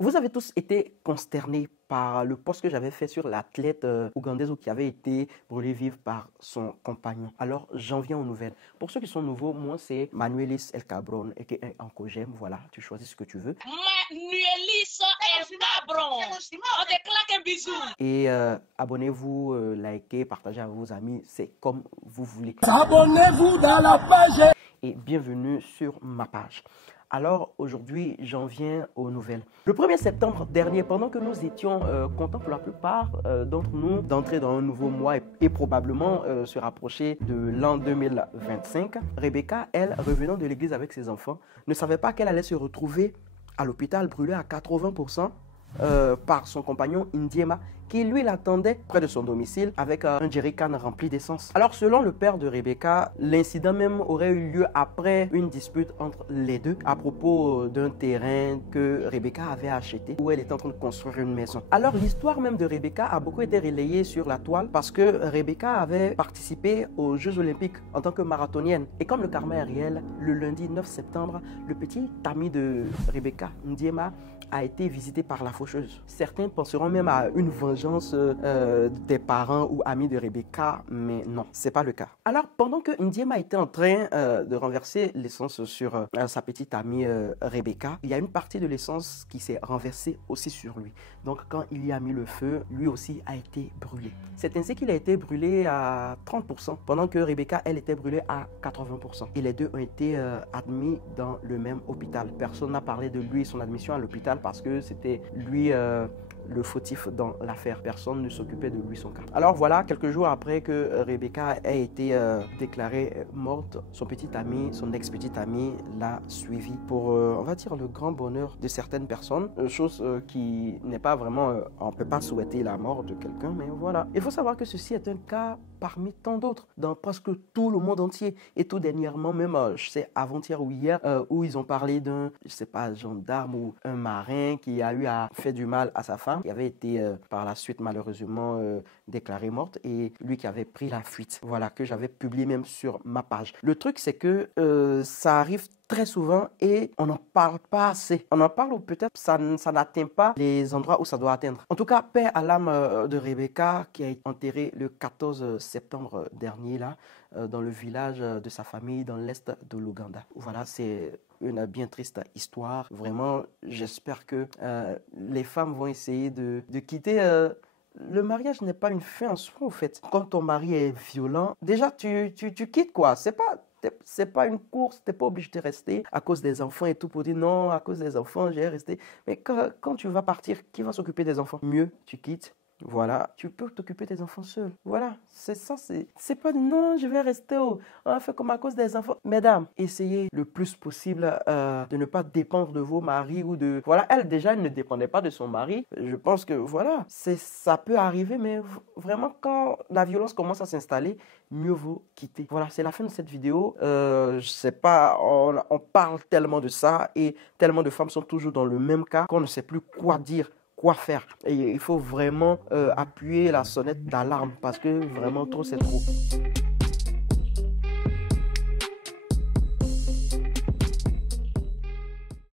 Vous avez tous été consternés par le post que j'avais fait sur l'athlète ougandaise qui avait été brûlée vive par son compagnon. Alors, j'en viens aux nouvelles. Pour ceux qui sont nouveaux, moi, c'est Manuelis El Cabron, et Ankogem. Voilà, tu choisis ce que tu veux. Manuelis El Cabron. On te claque un bisou. Et abonnez-vous, likez, partagez avec vos amis. C'est comme vous voulez. Abonnez-vous dans la page. Et bienvenue sur ma page. Alors aujourd'hui, j'en viens aux nouvelles. Le 1er septembre dernier, pendant que nous étions contents pour la plupart d'entre nous d'entrer dans un nouveau mois et probablement se rapprocher de l'an 2025, Rebecca, elle, revenant de l'église avec ses enfants, ne savait pas qu'elle allait se retrouver à l'hôpital brûlée à 80% par son compagnon Ndiema, qui lui l'attendait près de son domicile avec un jerrycan rempli d'essence. Alors selon le père de Rebecca, l'incident même aurait eu lieu après une dispute entre les deux à propos d'un terrain que Rebecca avait acheté où elle était en train de construire une maison. Alors l'histoire même de Rebecca a beaucoup été relayée sur la toile parce que Rebecca avait participé aux Jeux Olympiques en tant que marathonienne. Et comme le karma est réel, le lundi 9 septembre, le petit ami de Rebecca, Ndiema, a été visité par la faucheuse. Certains penseront même à une vengeance des parents ou amis de Rebecca, mais non, c'est pas le cas. Alors, pendant que Ndiema était en train de renverser l'essence sur sa petite amie Rebecca, il y a une partie de l'essence qui s'est renversée aussi sur lui. Donc, quand il y a mis le feu, lui aussi a été brûlé. C'est ainsi qu'il a été brûlé à 30%, pendant que Rebecca, elle, était brûlée à 80%. Et les deux ont été admis dans le même hôpital. Personne n'a parlé de lui et son admission à l'hôpital parce que c'était lui le fautif dans l'affaire. Personne ne s'occupait de lui, son cas. Alors voilà, quelques jours après que Rebecca ait été déclarée morte, son petit ami, son ex-petit ami l'a suivi pour, on va dire, le grand bonheur de certaines personnes. Chose qui n'est pas vraiment, on ne peut pas souhaiter la mort de quelqu'un, mais voilà. Il faut savoir que ceci est un cas parmi tant d'autres dans presque tout le monde entier. Et tout dernièrement, même, je sais, avant-hier ou hier, où ils ont parlé d'un, je sais pas, gendarme ou un marin qui a eu à faire du mal à sa femme, qui avait été par la suite malheureusement déclarée morte, et lui qui avait pris la fuite. Voilà, que j'avais publié même sur ma page. Le truc, c'est que ça arrive très souvent et on n'en parle pas assez. On en parle ou peut-être ça n'atteint pas les endroits où ça doit atteindre. En tout cas, paix à l'âme de Rebecca qui a été enterrée le 14 septembre dernier là, dans le village de sa famille dans l'est de l'Ouganda. Voilà, c'est une bien triste histoire. Vraiment, j'espère que les femmes vont essayer de quitter... Le mariage n'est pas une fin en soi, au fait. Quand ton mari est violent, déjà, tu quittes, quoi. C'est pas une course, tu n'es pas obligé de rester à cause des enfants et tout pour dire non, à cause des enfants, j'ai resté. Mais quand tu vas partir, qui va s'occuper des enfants? Mieux, tu quittes. Voilà, tu peux t'occuper des enfants seul. Voilà, c'est ça, c'est pas non, je vais rester on va faire comme à cause des enfants. Mesdames, essayez le plus possible de ne pas dépendre de vos maris ou de... Voilà, elle déjà, elle ne dépendait pas de son mari. Je pense que voilà, ça peut arriver, mais vraiment quand la violence commence à s'installer, mieux vaut quitter. Voilà, c'est la fin de cette vidéo. Je sais pas, on parle tellement de ça et tellement de femmes sont toujours dans le même cas qu'on ne sait plus quoi dire, quoi faire. Et il faut vraiment appuyer la sonnette d'alarme parce que vraiment trop c'est trop.